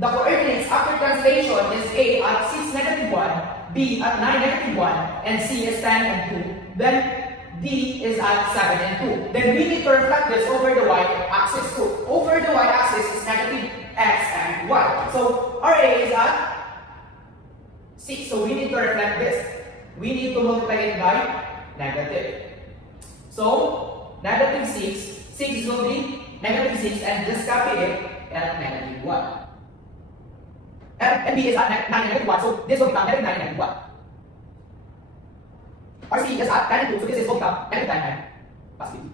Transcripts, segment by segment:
the coordinates after translation is A at 6, -1, B at 9, -1, and C is 10 and 2. Then D is at 7 and 2. Then we need to reflect this over the y-axis too. Over the y-axis is -x and y. So our A is at 6. So we need to reflect this. We need to multiply it by negative. So -6. 6 will be -6 and just copy it at -1. And B is at 9, -1. So this will become -9, -1. Our C is at 10 and 2. So this is will become -10 and positive.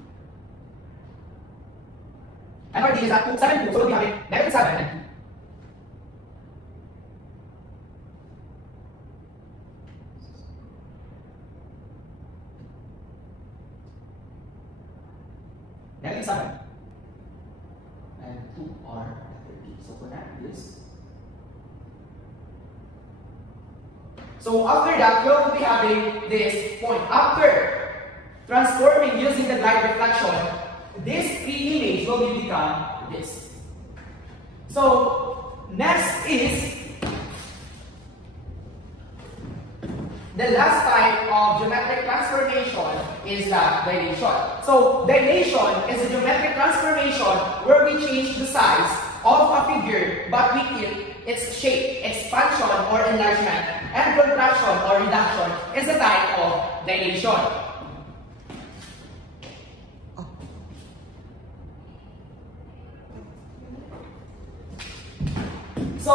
And our D is at 2, 7, 2. So we'll be having -7 and 2. -7 and 2 are 30. So for that is. So after that, we'll be having this point. After transforming using the light reflection, this image will become this. So next is the last type of geometric transformation is that dilation. So dilation is a geometric transformation where we change the size of a figure but we keep its shape. Expansion or enlargement and contraction or reduction is a type of dilation. So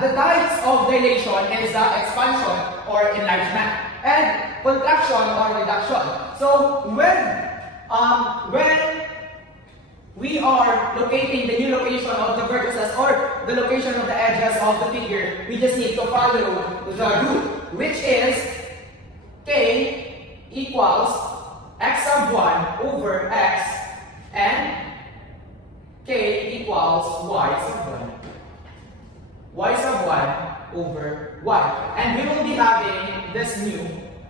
the types of dilation is the expansion or enlargement and contraction or reduction. So when we are locating the new location of the vertices or the location of the edges of the figure, we just need to follow the rule, which is k equals x sub 1 over x and k equals y sub 1. Y sub 1 over y. And we will be having this new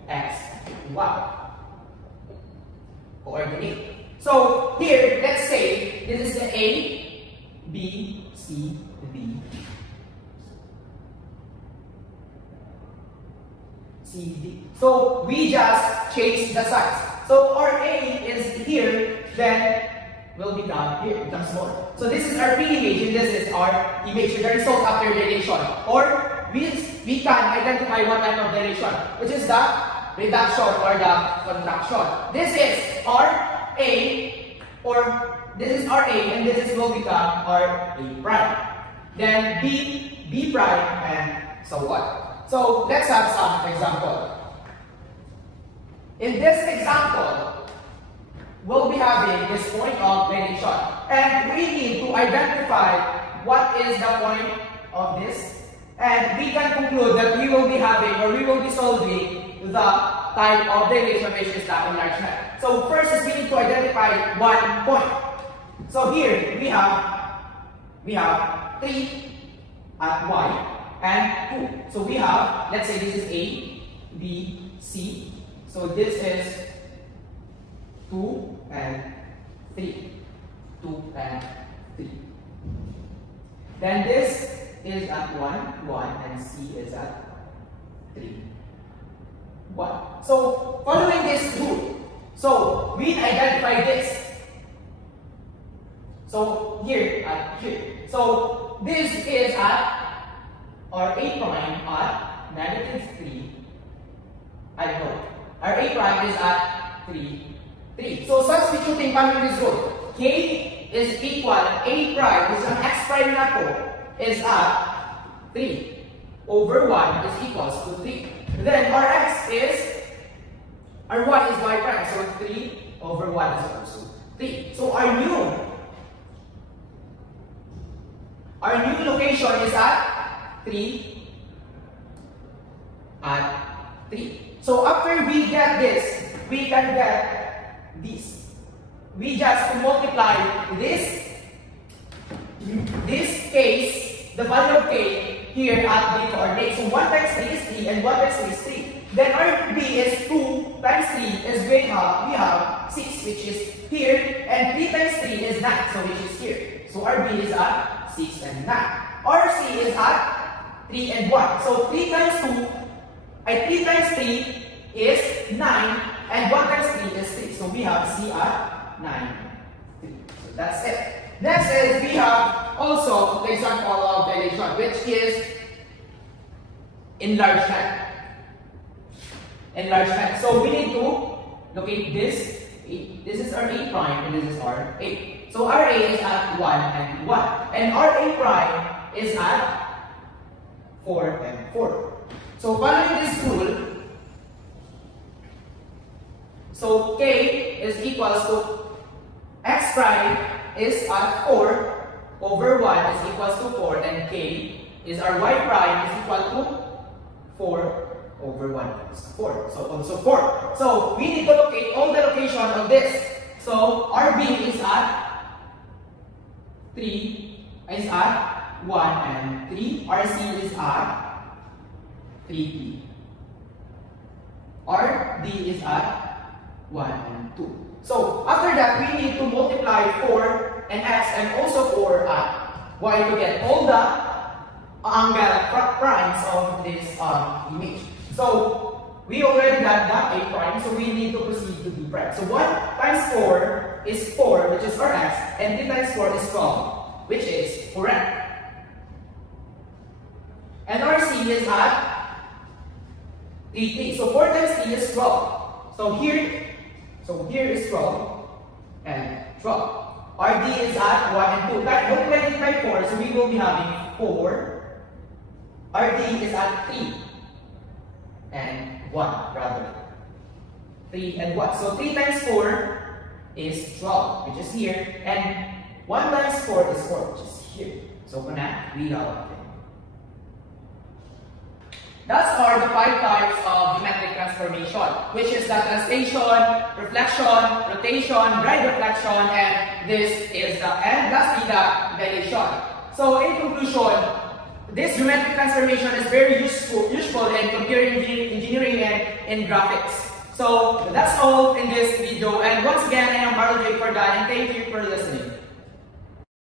x, y coordinate. So here, let's say this is the A, B, C, D, C, D. So we just change the size. So our A is here, then will become here, becomes smaller. So this is our pre-image and this is our image, the result after dilation. Or we can identify one type of dilation, which is the reduction or the contraction. This is our A, or this is our A and this is will become our A prime. Then B, B prime, and so on. So let's have some example. In this example, we'll be having this point of dilation. And we need to identify what is the point of this. And we can conclude that we will be having or we will be solving the type of dilation which is the enlargement. So first is we need to identify one point. So here we have 3 at y and 2. So we have, let's say this is A, B, C. So this is 2 and 3. 2 and 3. Then this is at 1, 1, and C is at 3. 1. So following this rule, so we identify this. So here and here. So this is at our A prime at -3. I know. Our A prime is at 3, 3. So substituting following this rule, K is equal A prime, which is an X prime na to, is at 3 over 1 is equals to 3. Then our X is, our Y is Y prime, so 3 over 1 is also 3. So our new location is at 3 at 3. So after we get this, we can get this. We just multiply this case, the value of K here at the coordinate. So 1 times 3 is 3 and 1 times 3 is 3. Then our B is 2 times 3 is we have 6, which is here, and 3 times 3 is 9, so which is here. So our B is at 6 and 9. RC is at 3 and 1. So 3 times 3 is 9, and 1 times 3 is 3. So we have C at 9, 3. So that's it. Next is we have also the example of dilation, which is enlargement. Enlargement. So we need to locate this. This is our A prime and this is our A. So our A is at 1 and 1. And our A prime is at 4 and 4. So following this rule, so K is equals to X prime is at 4 over 1 is equals to 4, and K is our Y prime is equal to 4 over 1 is 4. So also 4. So we need to locate all the location of this. So RB is at 3, is at 1 and 3. RC is at 3P. RD is at 1 and 2. So after that, we need to multiply 4 and X and also 4 at Y to get all the angle primes of this image. So we already got that A prime, so we need to proceed to B prime. So 1 times 4 is 4, which is our X, and 3 times 4 is 12, which is correct. And our C is at 3T. So 4 times T is 12. So here is 12 and 12. RD is at 1 and 2. Multiplied by 4, so we will be having 4. RD is at 3 and 1, rather. 3 and 1. So 3 times 4 is 12, which is here. And 1 times 4 is 4, which is here. So connect, we have it. Thus are the 5 types of geometric transformation, which is the translation, reflection, rotation, right reflection, and lastly the dilation. So in conclusion, this geometric transformation is very useful in computer engineering and in graphics. So that's all in this video, and once again I am Marlon J. Fordan, and thank you for listening.